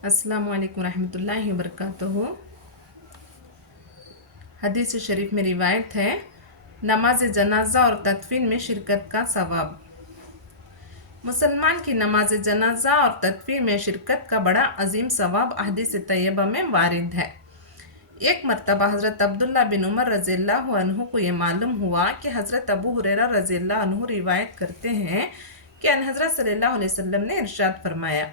अस्सलामु अलैकुम रहमतुल्लाहि वबरकातुहू। हदीस शरीफ में रिवायत है, नमाज जनाजा और तदफीन में शिरकत का सवाब। मुसलमान की नमाज जनाजा और तदफीन में शिरकत का बड़ा अजीम सवाब हदीस तैयबा में वारिद है। एक मरतबा हज़रत अब्दुल्ला बिन उमर रज़ियल्लाहु अन्हु को ये मालूम हुआ कि हज़रत अबू हुरैरा रज़ियल्लाहु अन्हु रिवायत करते हैं कि हज़रत सल्लल्लाहु अलैहि वसल्लम ने इरशाद फरमाया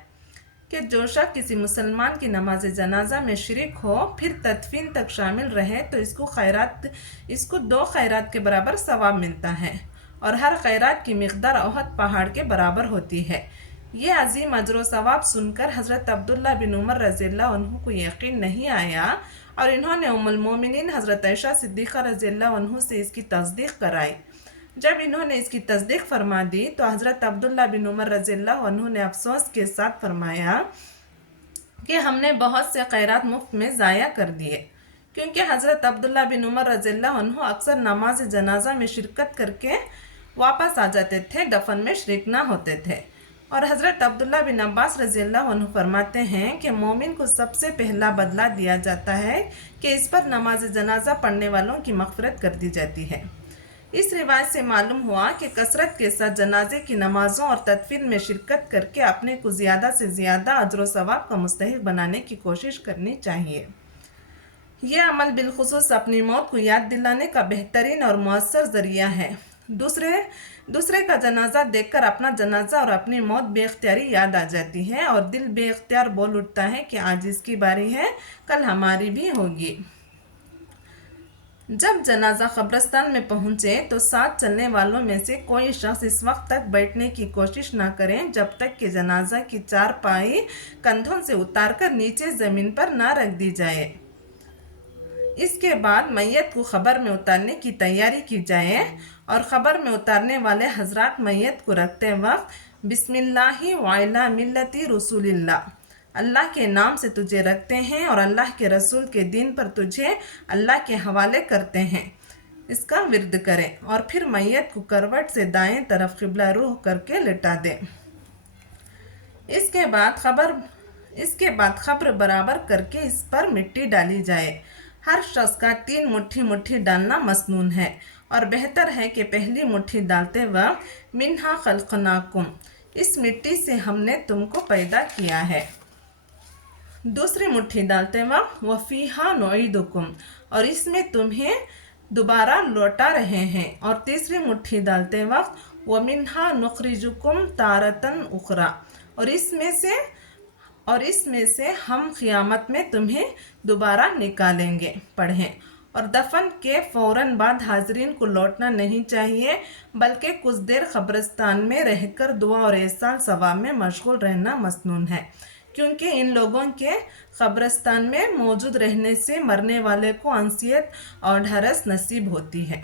कि जो शख्स किसी मुसलमान की नमाज जनाजा में शरीक हो फिर तदफीन तक शामिल रहे तो इसको 2 खैरात के बराबर सवाब मिलता है और हर खैरात की मिक़दार ओहद पहाड़ के बराबर होती है। ये अजीम अजर सवाब सुनकर हज़रत अब्दुल्ला बिन उमर रज़ियल्लाहु अन्हु को यकीन नहीं आया और इन्होंने उम्मुल मोमिनीन हज़रत आयशा सिद्दीक़ा रज़ियल्लाहु अन्हु से इसकी तस्दीक़ कराई। जब इन्होंने इसकी तस्दीक फरमा दी तो हज़रत अब्दुल्ला बिन उमर रज़ियल्लाहु अन्हु ने अफसोस के साथ फरमाया कि हमने बहुत से खैरात मुफ्त में ज़ाया कर दिए, क्योंकि हज़रत अब्दुल्ला बिन उमर रज़ियल्लाहु अन्हु अक्सर नमाज जनाजा में शिरकत करके वापस आ जाते थे, दफन में शरीक ना होते थे। और हज़रत अब्दुल्ला बिन अब्बास रज़ियल्लाहु अन्हु फरमाते हैं कि मोमिन को सबसे पहला बदला दिया जाता है कि इस पर नमाज जनाजा पढ़ने वालों की मग़फ़िरत कर दी जाती है। इस रिवायत से मालूम हुआ कि कसरत के साथ जनाजे की नमाज़ों और तदफीन में शिरकत करके अपने को ज़्यादा से ज़्यादा अजर व सवाब का मुस्तहिक़ बनाने की कोशिश करनी चाहिए। यह अमल बिलखुसूस अपनी मौत को याद दिलाने का बेहतरीन और मौसर ज़रिया है। दूसरे का जनाजा देखकर अपना जनाजा और अपनी मौत बेख्तियारी याद आ जाती है और दिल बेख्तियार बोल उठता है कि आज इसकी बारी है, कल हमारी भी होगी। जब जनाजा कब्रिस्तान में पहुंचे तो साथ चलने वालों में से कोई शख्स इस वक्त तक बैठने की कोशिश न करें जब तक कि जनाजा की चारपाई कंधों से उतारकर नीचे ज़मीन पर न रख दी जाए। इसके बाद मैयत को ख़बर में उतारने की तैयारी की जाए और ख़बर में उतारने वाले हजरात मैयत को रखते वक्त बिस्मिल्लाहि व अला मिल्लति रसूलिल्लाह, अल्लाह के नाम से तुझे रखते हैं और अल्लाह के रसूल के दीन पर तुझे अल्लाह के हवाले करते हैं, इसका विर्द करें और फिर मैयत को करवट से दाएं तरफ क़िबला रुख करके लिटा दें। इसके बाद ख़ब्र बराबर करके इस पर मिट्टी डाली जाए। हर शख्स का 3 मुट्ठी डालना मसनून है और बेहतर है कि पहली मुट्ठी डालते वक्त मिन्हा खल्क़नाकुम, इस मिट्टी से हमने तुमको पैदा किया है, दूसरी मुट्ठी डालते वक्त वफ़ीहा नुईदुकुम, और इसमें तुम्हें दोबारा लौटा रहे हैं, और तीसरी मुट्ठी डालते वक्त वमिन्हा नुखरिजुकुम तारतन उखरा, और इसमें से हम क़ियामत में तुम्हें दोबारा निकालेंगे। पढ़ें। और दफन के फ़ौरन बाद हाज़रीन को लौटना नहीं चाहिए, बल्कि कुछ देर क़ब्रिस्तान में रहकर दुआ और एहसान सवाब में मशगूल रहना मसनून है, क्योंकि इन लोगों के क़ब्रिस्तान में मौजूद रहने से मरने वाले को अंसियत और ढरस नसीब होती है।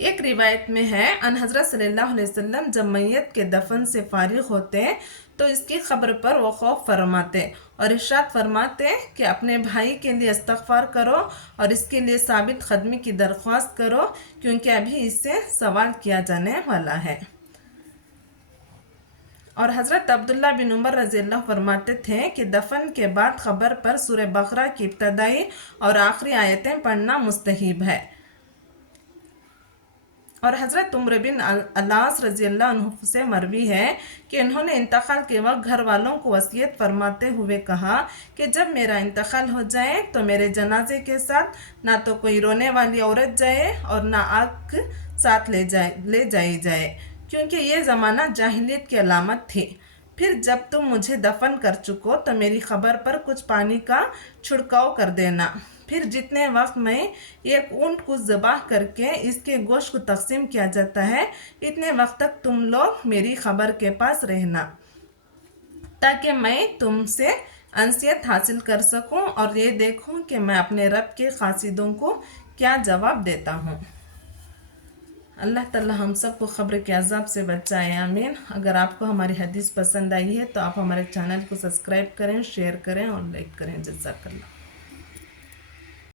एक रिवायत में है, हज़रत सल्लल्लाहु अलैहि वसल्लम जब मैयत के दफन से फारिग होते तो इसकी ख़ब्र पर वक़ूफ़ फरमाते और इरशाद फरमाते कि अपने भाई के लिए इस्तग़फ़ार करो और इसके लिए साबित ख़दमी की दरख्वास्त करो, क्योंकि अभी इससे सवाल किया जाने वाला है। और हज़रत अब्दुल्ला बिन उमर रज़ियल्लाहु फरमाते थे कि दफन के बाद ख़बर पर सूरह बक़रा की इब्तदाई और आखिरी आयतें पढ़ना मुस्तहब है। और हज़रत उमर बिन अलास रज़ियल्लाहु अन्हु से मरवी है कि इन्होंने इंतकाल के वक्त घर वालों को वसीयत फरमाते हुए कहा कि जब मेरा इंतकाल हो जाए तो मेरे जनाजे के साथ ना तो कोई रोने वाली औरत जाए और ना आग साथ ले जाई जाए, क्योंकि ये ज़माना जाहिलियत की अलामत थी। फिर जब तुम मुझे दफन कर चुको तो मेरी ख़बर पर कुछ पानी का छिड़काव कर देना। फिर जितने वक्त में एक ऊंट को ज़बाह करके इसके गोश्त को तकसीम किया जाता है, इतने वक्त तक तुम लोग मेरी ख़बर के पास रहना, ताकि मैं तुमसे अंसियत हासिल कर सकूं और ये देखूं कि मैं अपने रब के क़ासिदों को क्या जवाब देता हूँ। अल्लाह ताला हम सबको ख़ब्र के अज़ाब से बचाए, आमीन। अगर आपको हमारी हदीस पसंद आई है तो आप हमारे चैनल को सब्सक्राइब करें, शेयर करें और लाइक करें। जज़ाकल्लाह।